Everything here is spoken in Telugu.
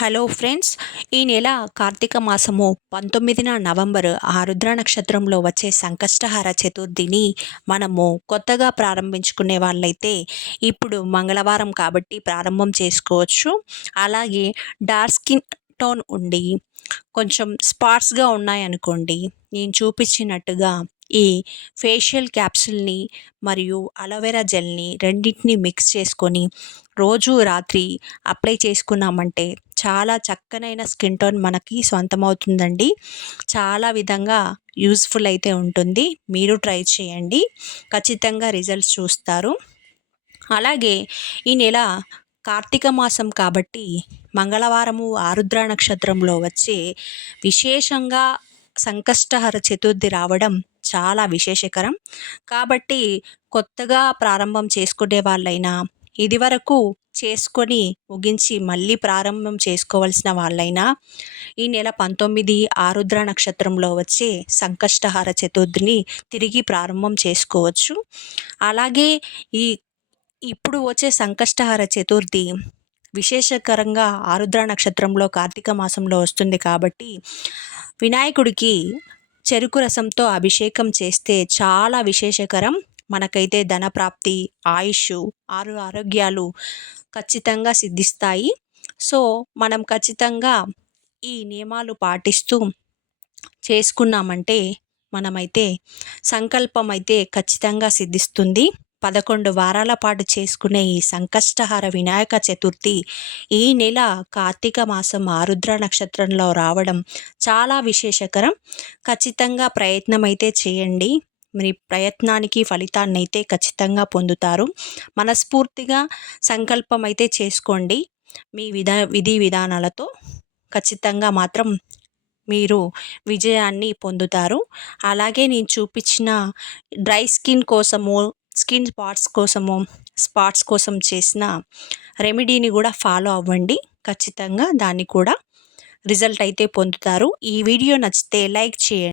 హలో ఫ్రెండ్స్, ఈ నెల కార్తీక మాసము 19న నవంబర్ ఆరుద్ర నక్షత్రంలో వచ్చే సంకష్టహార చతుర్థిని మనము కొత్తగా ప్రారంభించుకునే వాళ్ళైతే ఇప్పుడు మంగళవారం కాబట్టి ప్రారంభం చేసుకోవచ్చు. అలాగే డార్క్ స్కిన్ టోన్ ఉండి కొంచెం స్పాట్స్గా ఉన్నాయనుకోండి, నేను చూపించినట్టుగా ఈ ఫేషియల్ క్యాప్సూల్ని మరియు అలోవెరా జెల్ని రెండింటిని మిక్స్ చేసుకొని రోజు రాత్రి అప్లై చేసుకున్నామంటే చాలా చక్కనైన స్కిన్ టోన్ మనకి సొంతమవుతుందండి. చాలా విధంగా యూజ్ఫుల్ అయితే ఉంటుంది. మీరు ట్రై చేయండి, ఖచ్చితంగా రిజల్ట్స్ చూస్తారు. అలాగే ఈ నెల కార్తీక మాసం కాబట్టి మంగళవారము ఆరుద్ర నక్షత్రంలో వచ్చే విశేషంగా సంకష్టహర చతుర్థి రావడం చాలా విశేషకరం. కాబట్టి కొత్తగా ప్రారంభం చేసుకునే వాళ్ళైనా, ఇదివరకు చేసుకొని ముగించి మళ్ళీ ప్రారంభం చేసుకోవాల్సిన వాళ్ళైనా ఈ నెల 19 ఆరుద్ర నక్షత్రంలో వచ్చే సంకష్టహార చతుర్థిని తిరిగి ప్రారంభం చేసుకోవచ్చు. అలాగే ఈ ఇప్పుడు వచ్చే సంకష్టహార చతుర్థి విశేషకరంగా ఆరుద్ర నక్షత్రంలో కార్తీక మాసంలో వస్తుంది కాబట్టి వినాయకుడికి చెరుకు రసంతో అభిషేకం చేస్తే చాలా విశేషకరం. మనకైతే ధనప్రాప్తి, ఆయుష్, ఆరోగ్యాలు ఖచ్చితంగా సిద్ధిస్తాయి. సో మనం ఖచ్చితంగా ఈ నియమాలు పాటిస్తూ చేసుకున్నామంటే మనమైతే సంకల్పం అయితే ఖచ్చితంగా సిద్ధిస్తుంది. 11 వారాల పాటు చేసుకునే ఈ సంకష్టహార వినాయక చతుర్థి ఈ నెల కార్తీక మాసం ఆరుద్ర నక్షత్రంలో రావడం చాలా విశేషకరం. ఖచ్చితంగా ప్రయత్నం అయితే చేయండి. మీ ప్రయత్నానికి ఫలితాన్ని అయితే ఖచ్చితంగా పొందుతారు. మనస్ఫూర్తిగా సంకల్పం అయితే చేసుకోండి. మీ విధి విధానాలతో ఖచ్చితంగా మాత్రం మీరు విజయాన్ని పొందుతారు. అలాగే నేను చూపించిన డ్రై స్కిన్ కోసము, స్కిన్ స్పాట్స్ కోసం చేసిన రెమెడీని కూడా ఫాలో అవ్వండి. ఖచ్చితంగా దాన్ని కూడా రిజల్ట్ అయితే పొందుతారు. ఈ వీడియో నచ్చితే లైక్ చేయండి.